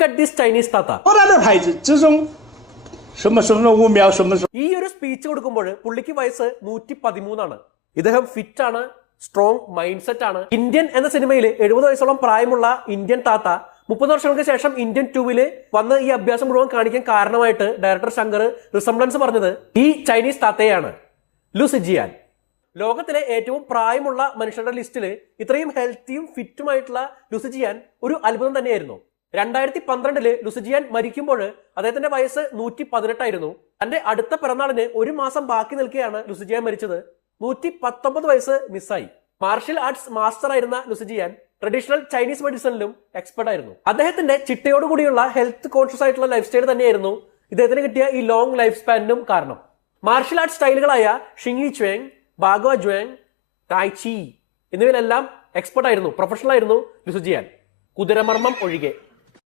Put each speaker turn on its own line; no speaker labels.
Look at this Chinese താത്ത ഈ ഒരു സ്പീച്ച് കൊടുക്കുമ്പോൾ പുള്ളിക്ക് വയസ്സ് നൂറ്റി പതിമൂന്നാണ് ഇദ്ദേഹം ഫിറ്റ് ആണ് സ്ട്രോങ് മൈൻഡ് സെറ്റ് ആണ് ഇന്ത്യൻ എന്ന സിനിമയിൽ എഴുപത് വയസ്സോളം പ്രായമുള്ള ഇന്ത്യൻ താത്ത മുപ്പത് വർഷങ്ങൾക്ക് ശേഷം ഇന്ത്യൻ ടൂവിൽ വന്ന് ഈ അഭ്യാസം മുഴുവൻ കാണിക്കാൻ കാരണമായിട്ട് ഡയറക്ടർ ശങ്കർ റിസംബ്ലൻസ് പറഞ്ഞത് ഈ ചൈനീസ് താത്തയാണ് ലുസിജിയാൻ ലോകത്തിലെ ഏറ്റവും പ്രായമുള്ള മനുഷ്യരുടെ ലിസ്റ്റിൽ ഇത്രയും ഹെൽത്തിയും ഫിറ്റുമായിട്ടുള്ള ലുസിജിയാൻ ഒരു അത്ഭുതം തന്നെയായിരുന്നു രണ്ടായിരത്തി പന്ത്രണ്ടിൽ ലുസിജിയാൻ മരിക്കുമ്പോൾ അദ്ദേഹത്തിന്റെ വയസ്സ് നൂറ്റി പതിനെട്ടായിരുന്നു തന്റെ അടുത്ത പിറന്നാളിന് ഒരു മാസം ബാക്കി നിൽക്കുകയാണ് ലുസിജിയാൻ മരിച്ചത്. നൂറ്റി പത്തൊമ്പത് വയസ്സ് മിസ്സായി. മാർഷൽ ആർട്സ് മാസ്റ്റർ ആയിരുന്ന ലുസിജിയാൻ ട്രഡീഷണൽ ചൈനീസ് മെഡിസിനിലും എക്സ്പെർട്ട് ആയിരുന്നു അദ്ദേഹത്തിന്റെ ചിട്ടയോടുകൂടിയുള്ള ഹെൽത്ത് കോൺഷ്യസ് ആയിട്ടുള്ള ലൈഫ് സ്റ്റൈൽ തന്നെയായിരുന്നു ഇദ്ദേഹത്തിന് കിട്ടിയ ഈ ലോങ് ലൈഫ് സ്പാനിനും കാരണം. മാർഷൽ ആർട്സ് സ്റ്റൈലുകളായ Xingyiquan Baguazhang tai chi എന്നിവയിലെല്ലാം എക്സ്പെർട്ട് ആയിരുന്നു പ്രൊഫഷണൽ ആയിരുന്നു ലുസുജിയാൻ. കുതിരമർമ്മം ഒഴികെ.